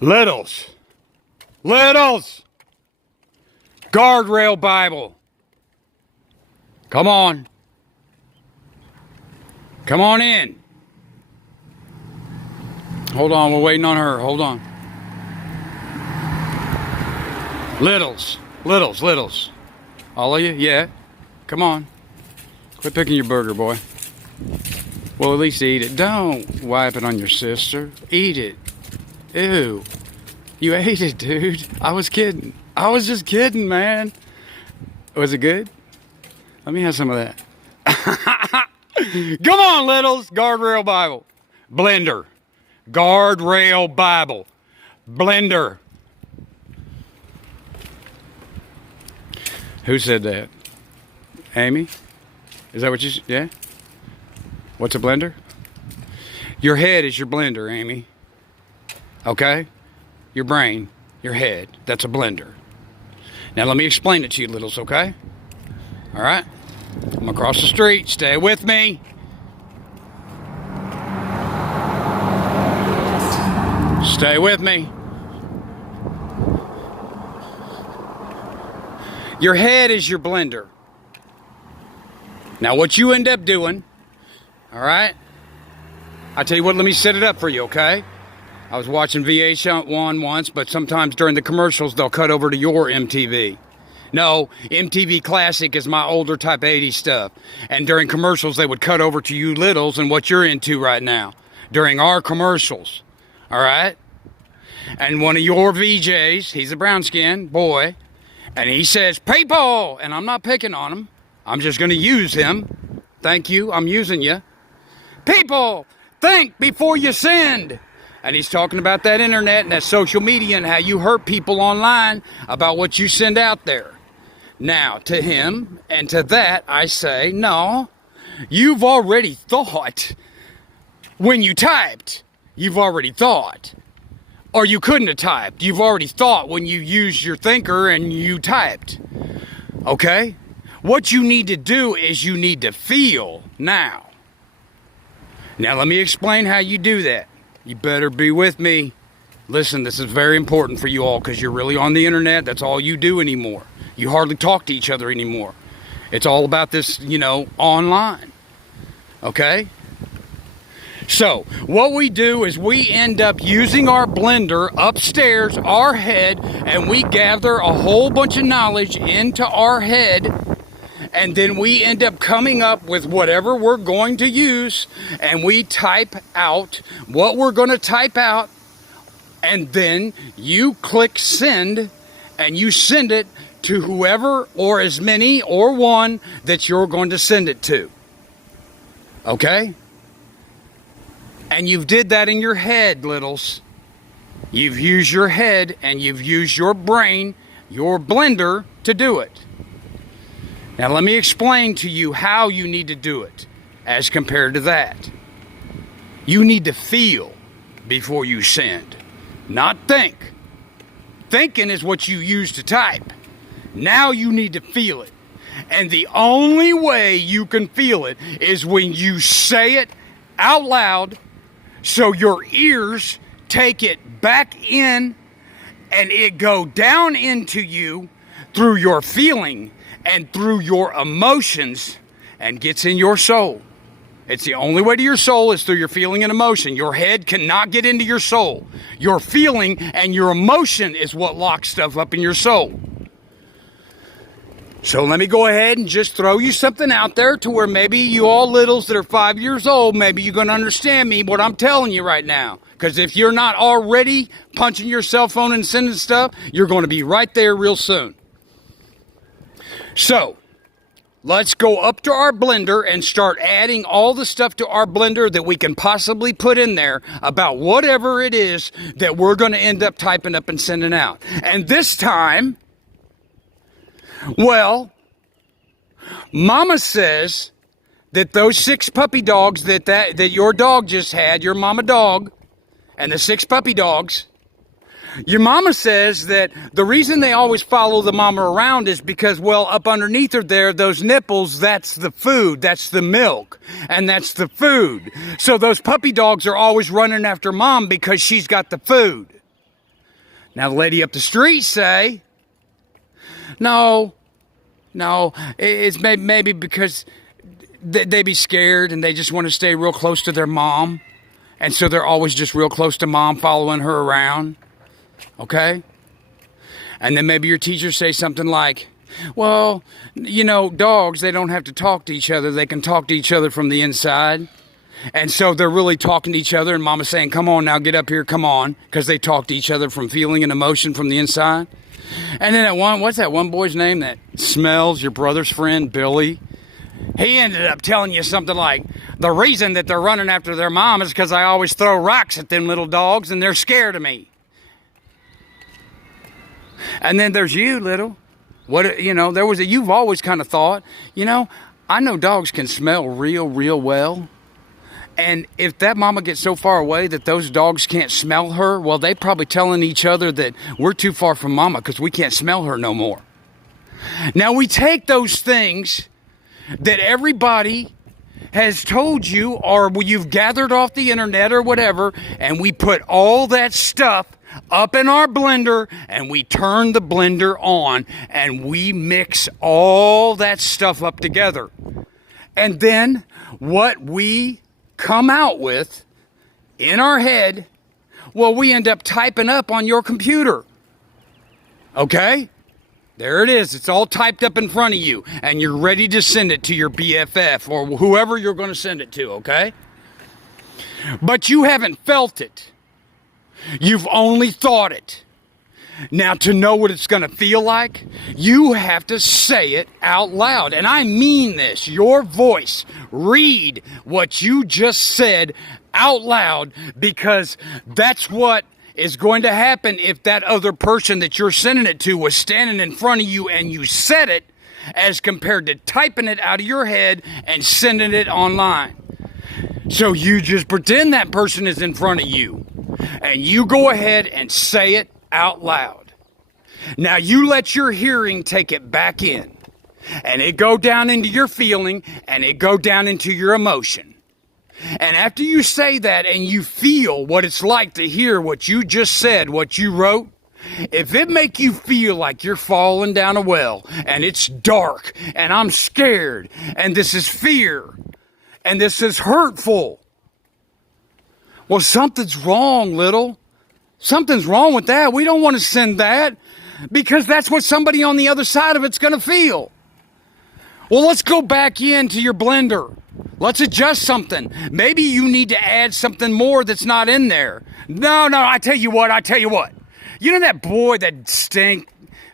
Littles. Littles. Guardrail Bible. Come on. Come on in. Hold on, we're waiting on her. Hold on. Littles. Littles, littles. All of you? Yeah. Come on. Quit picking your burger, boy. Well, at least eat it. Don't wipe it on your sister. Eat it. Ew. You ate it, dude. I was kidding. I was just kidding, man. Was it good? Let me have some of that. Come on, Littles. Guardrail Bible. Blender. Guardrail Bible. Blender. Who said that? Amy? Is that what you said? Yeah? What's a blender? Your head is your blender, Amy. Okay? Your brain, your head, that's a blender. Now let me explain it to you, Littles, okay? All right? I'm across the street. Stay with me. Stay with me. Your head is your blender. Now what you end up doing, all right? I tell you what, let me set it up for you, okay? I was watching VH1 once, but sometimes during the commercials, they'll cut over to your MTV. No, MTV Classic is my older type 80s stuff. And during commercials, they would cut over to you Littles and what you're into right now. During our commercials, all right? And one of your VJs, he's a brown-skinned boy, and he says, people, and I'm not picking on him. I'm just going to use him. Thank you, I'm using you. People, think before you send. And he's talking about that internet and that social media and how you hurt people online about what you send out there. Now, to him and to that, I say, no, you've already thought when you typed. You've already thought. Or you couldn't have typed. You've already thought when you used your thinker and you typed. Okay? What you need to do is you need to feel now. Now, let me explain how you do that. You better be with me. Listen, this is very important for you all because you're really on the internet. That's all you do anymore. You hardly talk to each other anymore. It's all about this, online. Okay? So, what we do is we end up using our blender upstairs, our head, and we gather a whole bunch of knowledge into our head, and then we end up coming up with whatever we're going to use, and we type out what we're going to type out, and then you click send, and you send it to whoever or as many or one that you're going to send it to. Okay? And you've did that in your head, Littles. You've used your head and you've used your brain, your blender, to do it. Now let me explain to you how you need to do it as compared to that. You need to feel before you send, not think. Thinking is what you use to type. Now you need to feel it. And the only way you can feel it is when you say it out loud so your ears take it back in and it go down into you through your feeling and through your emotions and gets in your soul. It's the only way to your soul is through your feeling and emotion. Your head cannot get into your soul. Your feeling and your emotion is what locks stuff up in your soul. So let me go ahead and just throw you something out there to where maybe you all Littles that are 5 years old, maybe you're going to understand me, what I'm telling you right now. Because if you're not already punching your cell phone and sending stuff, you're going to be right there real soon. So, let's go up to our blender and start adding all the stuff to our blender that we can possibly put in there about whatever it is that we're going to end up typing up and sending out. And this time, well, Mama says that those 6 puppy dogs that your dog just had, your mama dog, and the 6 puppy dogs, your mama says that the reason they always follow the mama around is because, well, up underneath her there, those nipples, that's the food, that's the milk, and that's the food. So those puppy dogs are always running after mom because she's got the food. Now the lady up the street say, no, it's maybe because they be scared and they just want to stay real close to their mom. And so they're always just real close to mom, following her around. Okay? And then maybe your teacher say something like, well, dogs, they don't have to talk to each other. They can talk to each other from the inside. And so they're really talking to each other, and mama's saying, come on now, get up here, come on. Because they talk to each other from feeling and emotion from the inside. And then what's that one boy's name that smells, your brother's friend, Billy? He ended up telling you something like, the reason that they're running after their mom is because I always throw rocks at them little dogs and they're scared of me. And then there's you, little. You've always kind of thought, I know dogs can smell real well. And if that mama gets so far away that those dogs can't smell her, well, they probably telling each other that we're too far from mama because we can't smell her no more. Now we take those things that everybody has told you or you've gathered off the internet or whatever, and we put all that stuff up in our blender and we turn the blender on and we mix all that stuff up together. And then what we come out with in our head, well, we end up typing up on your computer. Okay? There it is. It's all typed up in front of you, and you're ready to send it to your BFF or whoever you're going to send it to, okay? But you haven't felt it. You've only thought it. Now, to know what it's going to feel like, you have to say it out loud. And I mean this. Your voice. Read what you just said out loud, because that's what is going to happen if that other person that you're sending it to was standing in front of you and you said it, as compared to typing it out of your head and sending it online. So you just pretend that person is in front of you and you go ahead and say it out loud. Now you let your hearing take it back in, and it go down into your feeling, and it go down into your emotion. And after you say that and you feel what it's like to hear what you just said, what you wrote, if it make you feel like you're falling down a well and it's dark and I'm scared and this is fear and this is hurtful, well, something's wrong, little. Something's wrong with that. We don't want to send that, because that's what somebody on the other side of it's going to feel. Well, let's go back into your blender. Let's adjust something. Maybe you need to add something more that's not in there. No, I tell you what. You know that boy, that stink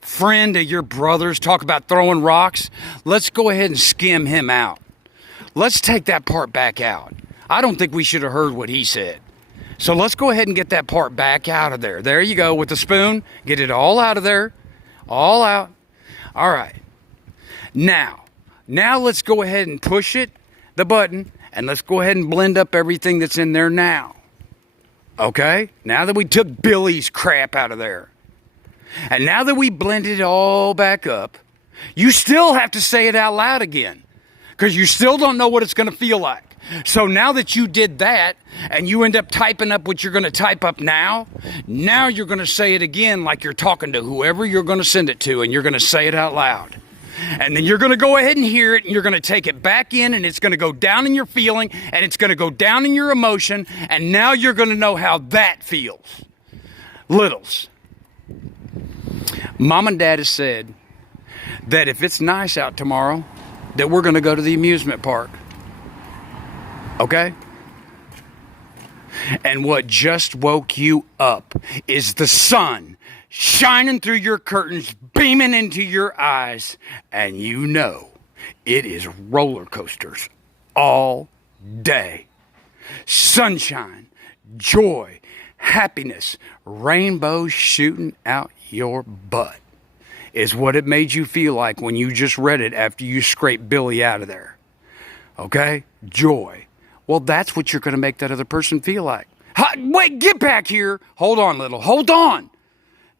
friend of your brother's, talk about throwing rocks? Let's go ahead and skim him out. Let's take that part back out. I don't think we should have heard what he said. So let's go ahead and get that part back out of there. There you go, with the spoon. Get it all out of there. All out. All right. Now let's go ahead and push it, the button, and let's go ahead and blend up everything that's in there now. Okay? Now that we took Billy's crap out of there, and now that we blended it all back up, you still have to say it out loud again, because you still don't know what it's going to feel like. So now that you did that, and you end up typing up what you're going to type up now you're going to say it again like you're talking to whoever you're going to send it to, and you're going to say it out loud. And then you're going to go ahead and hear it, and you're going to take it back in, and it's going to go down in your feeling, and it's going to go down in your emotion, and now you're going to know how that feels. Littles, Mom and Dad has said that if it's nice out tomorrow, that we're going to go to the amusement park. Okay? And what just woke you up is the sun shining through your curtains, beaming into your eyes, and you know it is roller coasters all day. Sunshine, joy, happiness, rainbows shooting out your butt is what it made you feel like when you just read it after you scraped Billy out of there. Okay? Joy. Well, that's what you're going to make that other person feel like. Wait, get back here. Hold on, little. Hold on.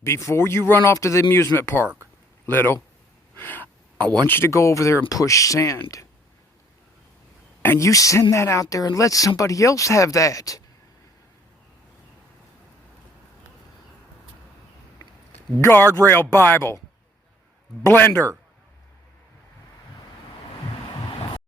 Before you run off to the amusement park, little, I want you to go over there and push send. And you send that out there and let somebody else have that. Guardrail Bible. Blender.